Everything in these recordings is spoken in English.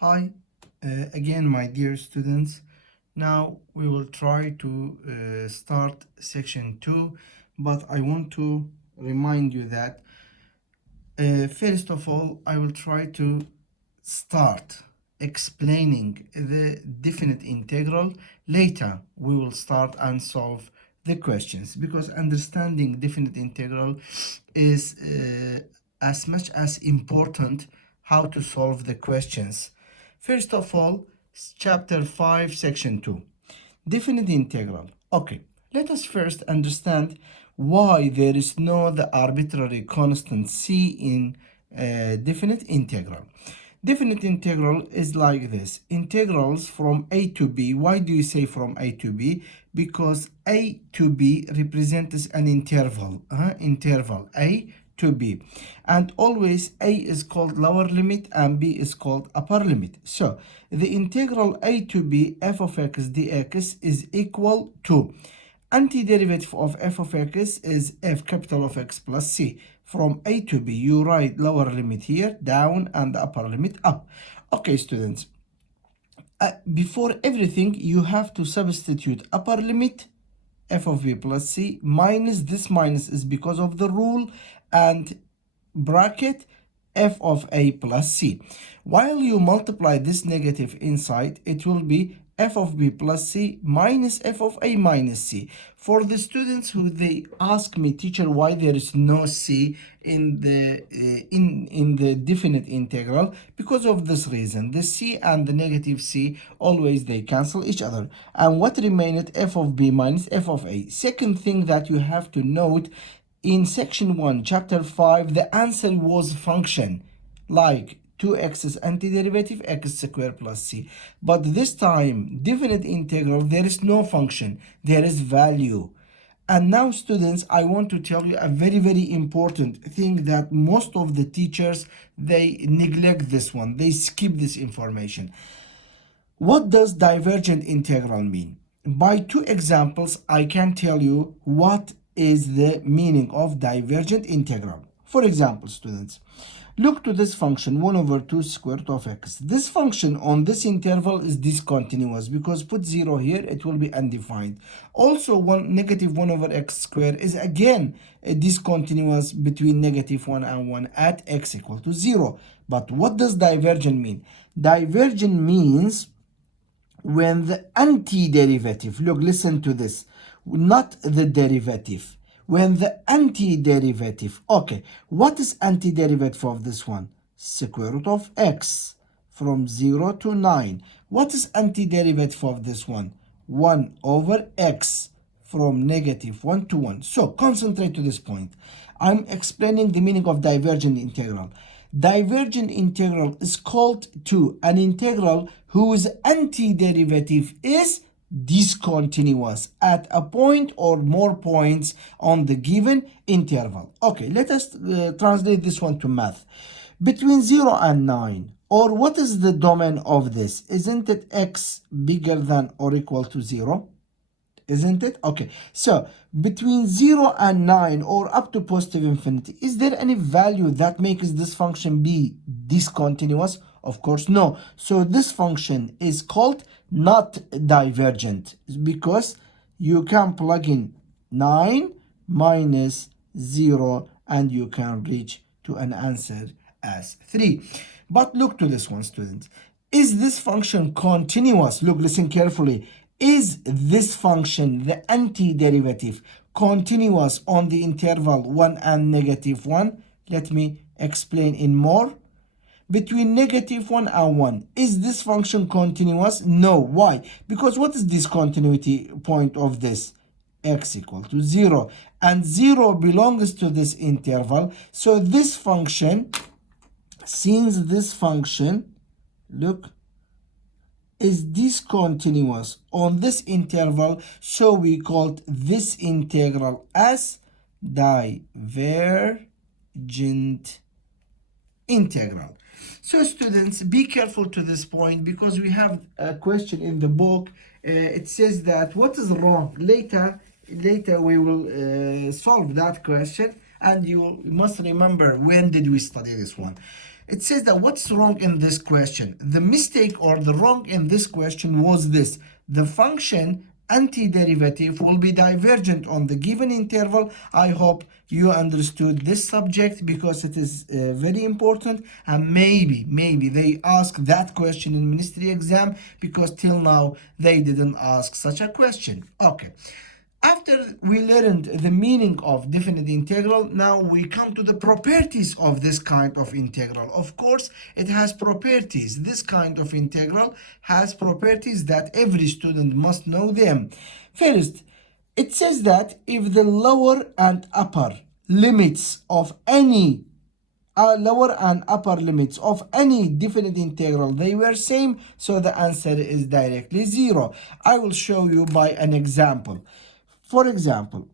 Hi, again, my dear students. Now we will try to start section 2, but I want to remind you that first of all, I will try to start explaining the definite integral. Later, we will start and solve the questions because understanding definite integral is as much as important how to solve the questions. First of all, chapter 5, section 2. Definite integral. Okay, let us first understand why there is no the arbitrary constant c in definite integral. Definite integral is like this. Integrals from a to b. Why do you say from a to b? Because a to b represents an interval. Interval a to b, and always a is called lower limit and b is called upper limit. So the integral a to b f of x dx is equal to antiderivative of f of x is f capital of x plus c. From a to b you write lower limit here down and upper limit up. Okay, students, before everything you have to substitute upper limit f of b plus c minus this minus is because of the rule, and bracket f of a plus c. While you multiply this negative inside, it will be f of b plus c minus f of a minus c. For the students who they ask me, teacher, why there is no c in the definite integral? Because of this reason, the c and the negative c always they cancel each other, and what remained f of b minus f of a. Second thing that you have to note, in section 1 chapter 5 the answer was function like 2x is antiderivative x squared plus c, but this time definite integral there is no function, there is value. And now students, I want to tell you a very important thing that most of the teachers they neglect this one, they skip this information. What does divergent integral mean? By two examples, I can tell you what is the meaning of divergent integral. For example, students, look to this function 1 over 2 square root of x. This function on this interval is discontinuous because put 0 here, it will be undefined. Also, negative 1 over x squared is again discontinuous between negative 1 and 1 at x equal to 0. But what does divergent mean? Divergent means when the antiderivative, look, listen to this, not the derivative, when the antiderivative, okay, what is antiderivative of this one? Square root of x from 0 to 9. What is antiderivative of this one? 1 over x from negative 1 to 1. So concentrate to this point. I'm explaining the meaning of divergent integral. Divergent integral is called to an integral whose antiderivative is discontinuous at a point or more points on the given interval. Okay, let us translate this one to math. Between 0 and 9, or what is the domain of this? Isn't it x bigger than or equal to 0? Isn't it? Okay, so between 0 and 9 or up to positive infinity, is there any value that makes this function be discontinuous? Of course, no. So this function is called not divergent because you can plug in 9 minus 0 and you can reach to an answer as 3. But look to this one, students. Is this function continuous? Look, listen carefully. Is this function, the antiderivative, continuous on the interval 1 and negative 1? Let me explain in more. Between negative 1 and 1, is this function continuous? No. Why? Because what is discontinuity point of this? X equal to 0. And 0 belongs to this interval. So this function, since this function, look, is discontinuous on this interval, so we called this integral as divergent integral. So students, be careful to this point because we have a question in the book. It says that what is wrong? Later we will solve that question, and you must remember when did we study this one. It says that what's wrong in this question? The mistake or the wrong in this question was this. The function antiderivative will be divergent on the given interval. I hope you understood this subject because it is very important, and maybe they ask that question in ministry exam because till now they didn't ask such a question. Okay. After we learned the meaning of definite integral, now we come to the properties of this kind of integral. Of course, it has properties. This kind of integral has properties that every student must know them. First, it says that if the lower and upper limits of any lower and upper limits of any definite integral, they were same, so the answer is directly 0. I will show you by an example. For example,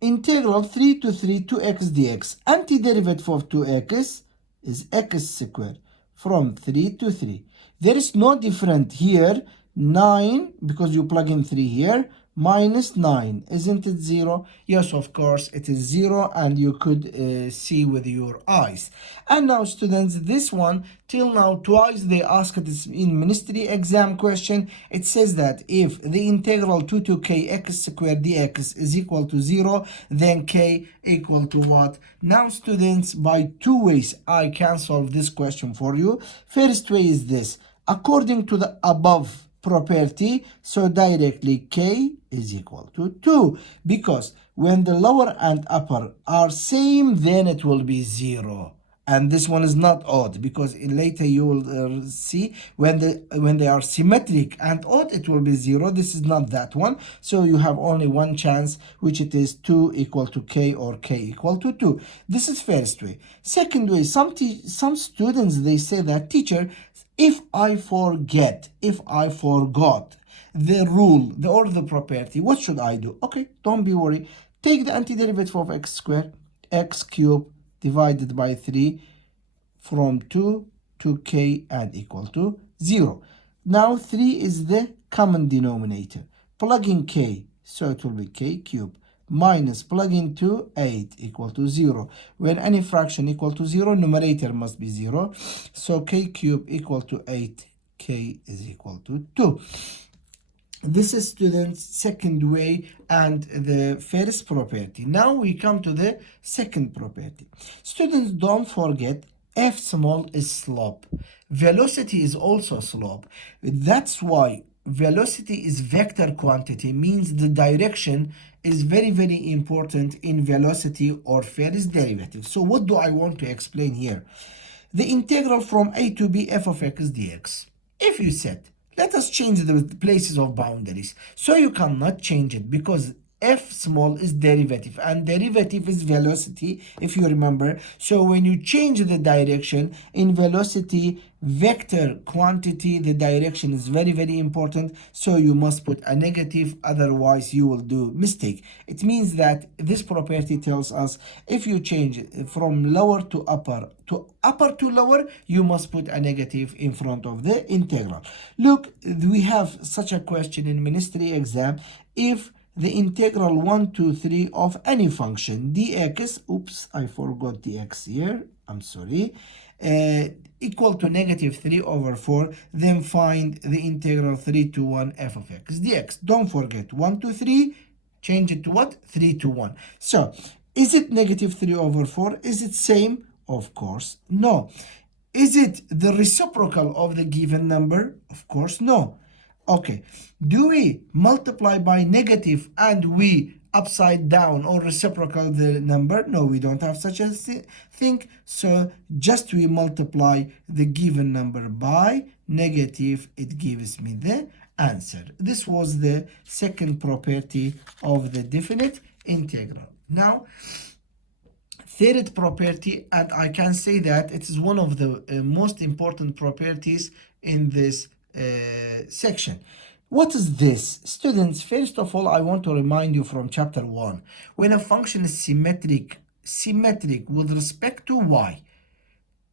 integral 3 to 3 2x dx, antiderivative of 2x is x squared from 3 to 3. There is no different here, 9, because you plug in 3 here, minus 9. Isn't it 0? Yes, of course, it is 0, and you could see with your eyes. And now, students, this one, till now, twice they asked it in ministry exam question. It says that if the integral 2 to k x squared dx is equal to 0, then k equal to what? Now, students, by two ways, I can solve this question for you. First way is this. According to the above property, so directly k is equal to 2, because when the lower and upper are same, then it will be 0. And this one is not odd, because later you will see when they are symmetric and odd, it will be 0. This is not that one, so you have only one chance, which it is 2 equal to k or k equal to 2. This is first way. Second way, some students, they say that, teacher, if I forgot the rule or the property, what should I do? Okay, don't be worried. Take the antiderivative of x squared, x cubed divided by 3 from 2 to k and equal to 0. Now 3 is the common denominator. Plug in k, so it will be k cubed, minus plug in 2, 8 equal to 0. When any fraction equal to 0, numerator must be 0. So k cubed equal to 8, k is equal to 2. This is, students, second way and the first property. Now we come to the second property. Students, don't forget f small is slope. Velocity is also slope. That's why velocity is vector quantity, means the direction is very important in velocity or first derivative. So what do I want to explain here? The integral from a to b f of x dx. If you said, let us change the places of boundaries, so you cannot change it because f small is derivative and derivative is velocity, if you remember. So when you change the direction in velocity vector quantity, the direction is very important, so you must put a negative, otherwise you will do mistake. It means that this property tells us if you change from lower to upper to lower, you must put a negative in front of the integral. Look, we have such a question in ministry exam. If the integral 1 to 3 of any function dx, oops, I forgot dx here, I'm sorry, equal to negative 3 over 4, then find the integral 3 to 1 f of x dx. Don't forget 1 to 3, change it to what? 3 to 1. So, is it negative 3 over 4? Is it same? Of course, no. Is it the reciprocal of the given number? Of course, no. Okay, do we multiply by negative and we upside down or reciprocal the number? No, we don't have such a thing. So just we multiply the given number by negative, it gives me the answer. This was the second property of the definite integral. Now, third property, and I can say that it is one of the most important properties in this section. What is this? Students, first of all, I want to remind you from chapter 1. When a function is symmetric with respect to y,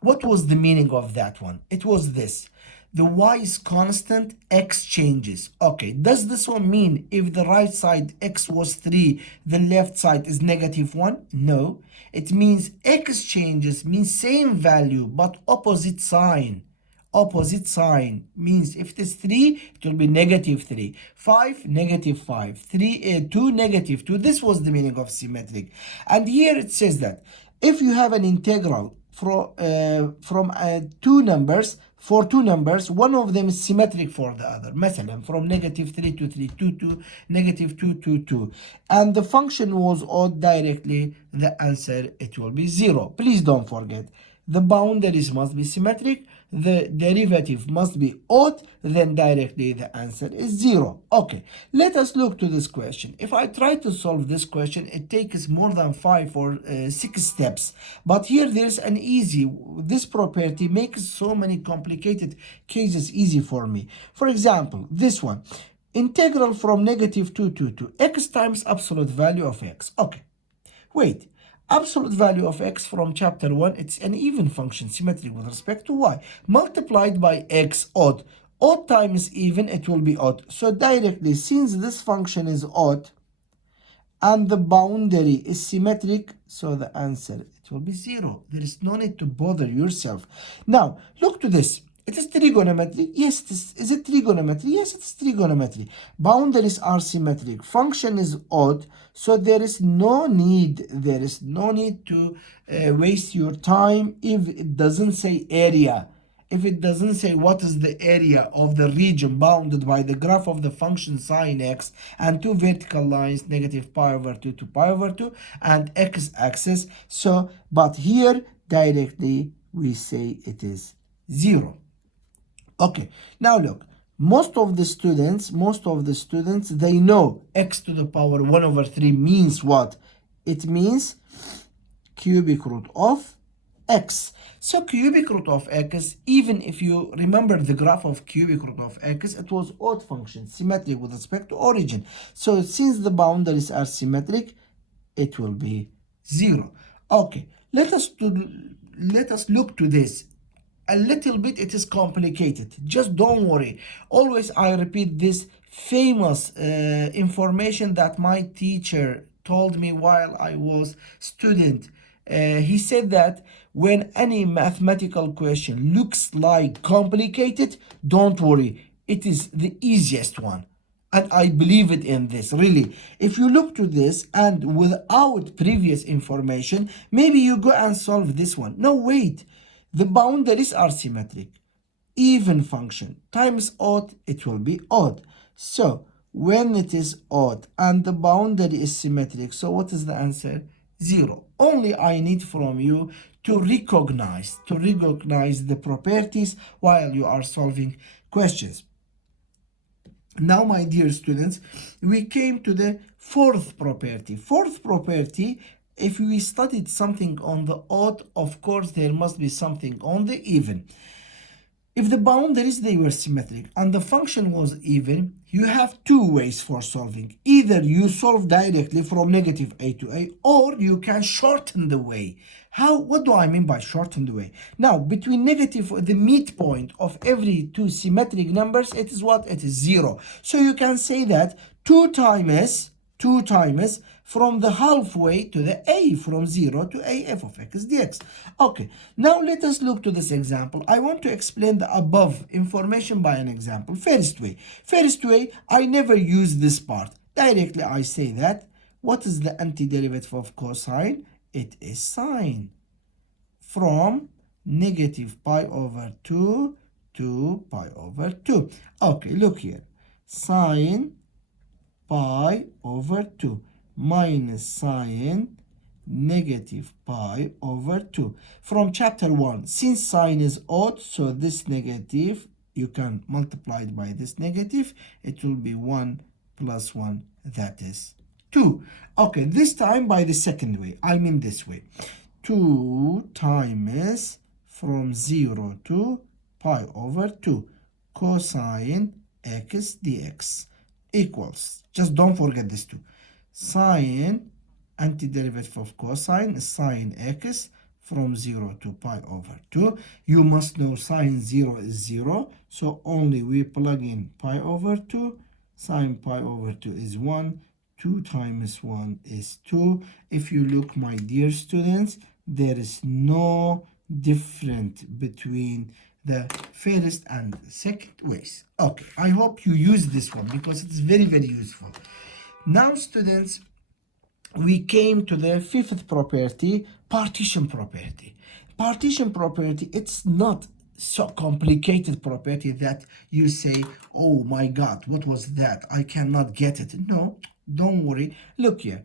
what was the meaning of that one? It was this. The y is constant, x changes. Okay, does this one mean if the right side x was 3, the left side is -1? No. It means x changes means same value but opposite sign. Opposite sign means if it is 3, it will be -3. 5, -5. 3, 2, -2. This was the meaning of symmetric. And here it says that if you have an integral from two numbers, for two numbers, one of them is symmetric for the other. مثلا from -3 to 3, 2 to -2 to 2. And the function was odd directly, the answer, it will be 0. Please don't forget, the boundaries must be symmetric, the derivative must be odd, then directly the answer is 0. Okay, let us look to this question. If I try to solve this question, it takes more than 5 or 6 steps. But here there's an easy, this property makes so many complicated cases easy for me. For example, this one, integral from -2 to x times absolute value of x. Okay, wait. Absolute value of x from chapter 1, it's an even function, symmetric with respect to y, multiplied by x odd. Odd times even, it will be odd. So directly, since this function is odd and the boundary is symmetric, so the answer, it will be 0. There is no need to bother yourself. Now, look to this. It is trigonometry. Yes, is it trigonometry? Yes, it's trigonometry. Boundaries are symmetric. Function is odd. So there is no need to waste your time if it doesn't say area. If it doesn't say what is the area of the region bounded by the graph of the function sine x and two vertical lines, -pi/2 to pi/2 and x-axis. So, but here directly we say it is 0. Okay, now look, most of the students, they know x to the power 1/3 means what? It means cubic root of x. So cubic root of x, even if you remember the graph of cubic root of x, it was odd function, symmetric with respect to origin. So since the boundaries are symmetric, it will be 0. Okay, let us look to this. A little bit it is complicated. Just don't worry. Always I repeat this famous information that my teacher told me while I was student. He said that when any mathematical question looks like complicated, don't worry. It is the easiest one. And I believe it in this, really. If you look to this and without previous information, maybe you go and solve this one. No, wait. The boundaries are symmetric. Even function times odd, it will be odd. So when it is odd and the boundary is symmetric, so what is the answer? 0. Only I need from you to recognize the properties while you are solving questions. Now, my dear students, we came to the fourth property. Fourth property, if we studied something on the odd, of course, there must be something on the even. If the boundaries, they were symmetric and the function was even, you have two ways for solving. Either you solve directly from -a to a, or you can shorten the way. How? What do I mean by shorten the way? Now, between the midpoint of every two symmetric numbers, it is what? It is 0. So you can say that 2 times from the halfway to the a, from 0 to a f of x dx. Okay, now let us look to this example. I want to explain the above information by an example. First way, I never use this part. Directly I say that, what is the antiderivative of cosine? It is sine. From -pi/2 to pi/2. Okay, look here. Sine pi/2 minus sine -pi/2. From chapter 1, since sine is odd, so this negative, you can multiply it by this negative. It will be 1 plus 1, that is 2. Okay, this time by the second way, I mean this way. 2 times from 0 to pi/2 cosine x dx equals, just don't forget this 2. Sine, antiderivative of cosine is sine x from 0 to pi over 2. You must know sine 0 is 0, so only we plug in pi over 2. Sine pi over 2 is 1. 2 times 1 is 2. If you look, my dear students, there is no difference between the first and second ways. Okay, I hope you use this one because it's very, very useful. Now, students, we came to the fifth property, partition property. Partition property, it's not so complicated property that you say, oh my God, what was that? I cannot get it. No, don't worry. Look here.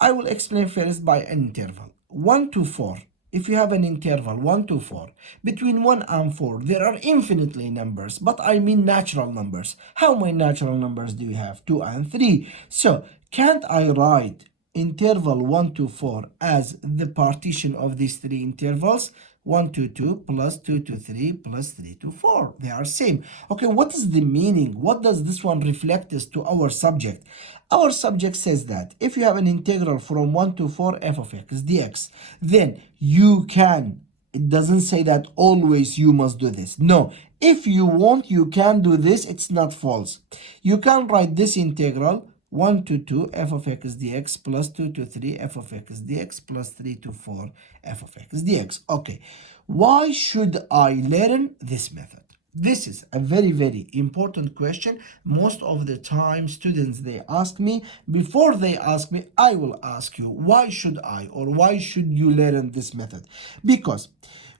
I will explain first by an interval. 1 to 4. If you have an interval 1 to 4, between 1 and 4, there are infinitely numbers, but I mean natural numbers. How many natural numbers do you have? 2 and 3. So, can't I write interval 1 to 4 as the partition of these three intervals? 1 to 2 plus 2 to 3 plus 3 to 4. They are same. Okay, what is the meaning? What does this one reflect as to our subject? Our subject says that if you have an integral from 1 to 4 f of x dx, then you can, it doesn't say that always you must do this. No, if you want, you can do this. It's not false. You can write this integral 1 to 2 f of x dx plus 2 to 3 f of x dx plus 3 to 4 f of x dx. Okay, why should I learn this method? This is a very, very important question. Most of the time, students, they ask me. Before they ask me, I will ask you, why should I or why should you learn this method? Because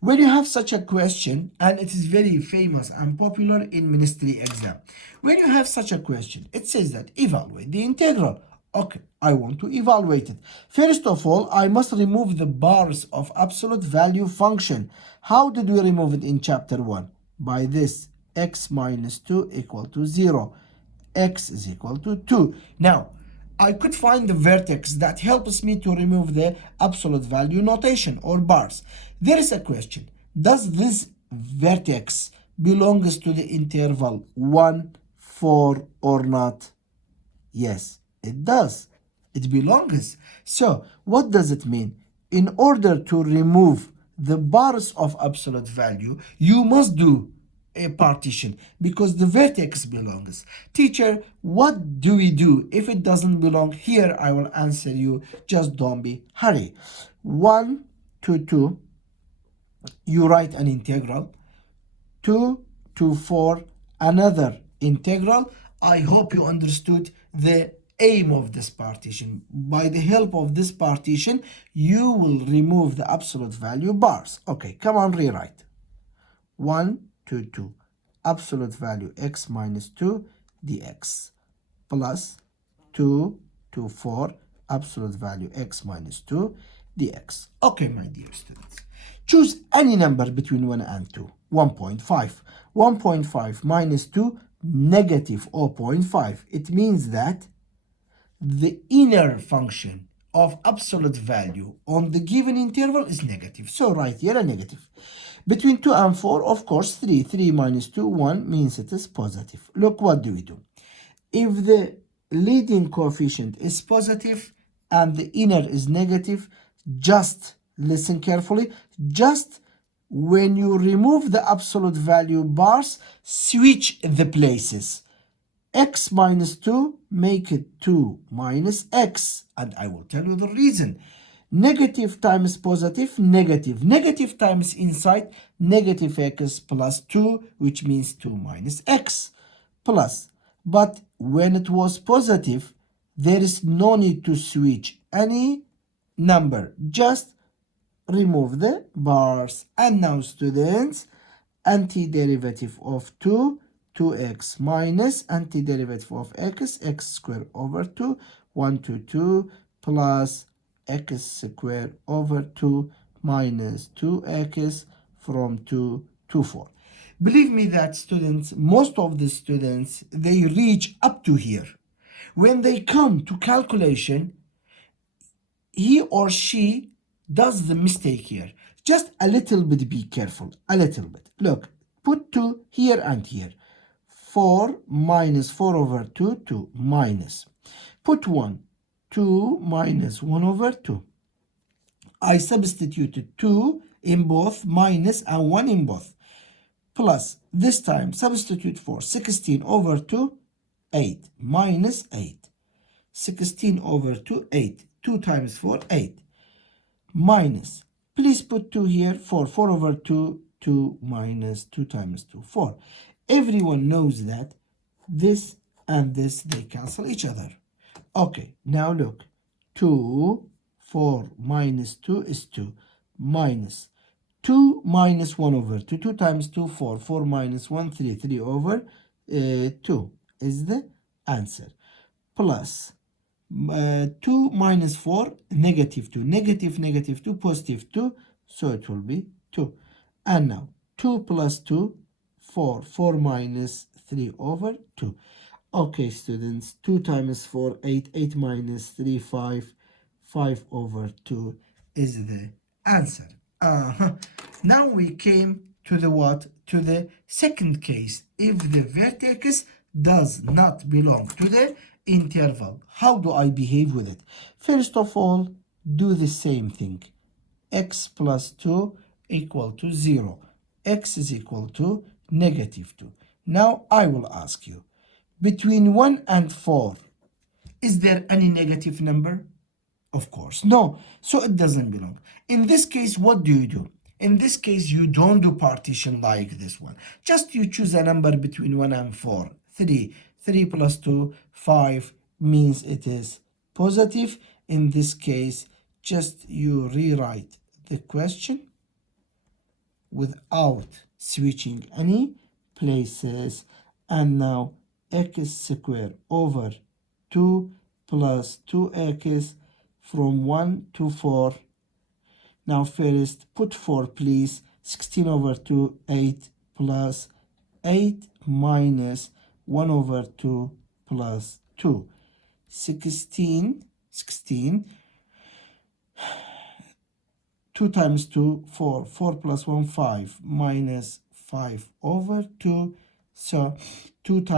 when you have such a question, and it is very famous and popular in ministry exam, when you have such a question, it says that evaluate the integral. Okay, I want to evaluate it. First of all, I must remove the bars of absolute value function. How did we remove it in chapter 1? By this, x minus 2 equal to 0. X is equal to 2. Now, I could find the vertex that helps me to remove the absolute value notation or bars. There is a question. Does this vertex belongs to the interval 1, 4 or not? Yes, it does. It belongs. So, what does it mean? In order to remove the bars of absolute value, you must do a partition because the vertex belongs. Teacher, what do we do if it doesn't belong? Here I will answer you, just don't be hurry. 1 to 2, you write an integral. 2 to 4, another integral. I hope you understood the aim of this partition. By the help of this partition, you will remove the absolute value bars. Okay, come on, rewrite. 1 to 2, absolute value x minus 2 dx plus 2 to 4, absolute value x minus 2 dx. Okay, my dear students, choose any number between 1 and 2. 1.5. 1.5 minus 2, negative 0.5. It means that the inner function of absolute value on the given interval is negative. So write here a negative. Between 2 and 4, of course, 3. 3 minus 2, 1 means it is positive. Look, what do we do? If the leading coefficient is positive and the inner is negative, just listen carefully. Just when you remove the absolute value bars, switch the places. X minus 2, make it 2 minus x. And I will tell you the reason. Negative times positive, negative. Negative times inside, negative x plus 2, which means 2 minus x plus. But when it was positive, there is no need to switch any number. Just remove the bars. And now, students, antiderivative of 2, 2x minus antiderivative of x, x squared over 2, 1 to 2 plus x squared over 2 minus 2x from 2 to 4. Believe me that students, most of the students, they reach up to here. When they come to calculation, he or she does the mistake here. Just a little bit, be careful, a little bit. Look, put 2 here and here. 4 minus 4 over 2, 2 minus. Put 1, 2 minus 1 over 2. I substituted 2 in both, minus and 1 in both. Plus, this time substitute for 16 over 2, 8, minus 8. 16 over 2, 8. 2 times 4, 8. Minus, please put 2 here, 4. 4 over 2, 2 minus 2 times 2, 4. Everyone knows that this and this, they cancel each other. Okay, now look. 2, 4 minus 2 is 2. Minus 2 minus 1 over 2. 2 times 2, 4. 4 minus 1, 3. 3 over 2 is the answer. Plus 2 minus 4, negative 2. Negative 2, positive 2. So it will be 2. And now 2 plus 2, 4. 4 minus 3 over 2. Okay, students, 2 times 4, 8. 8 minus 3, 5. 5 over 2 is the answer. Now we came to the what? To the second case. If the vertex does not belong to the interval, how do I behave with it? First of all, do the same thing. X plus 2 equal to 0. X is equal to negative 2. Now I will ask you, between 1 and 4, is there any negative number? Of course, no. So it doesn't belong. In this case, what do? In this case, you don't do partition like this one. Just you choose a number between 1 and 4. 3. 3 plus 2, 5 means it is positive. In this case, just you rewrite the question without switching any places. And now x squared over 2 plus 2x from 1 to 4. Now first put 4 please. 16 over 2, 8 plus 8 minus 1 over 2 plus 2. 16. 2 times 2, 4. 4 plus 1, 5 minus 5 over 2. So 2 times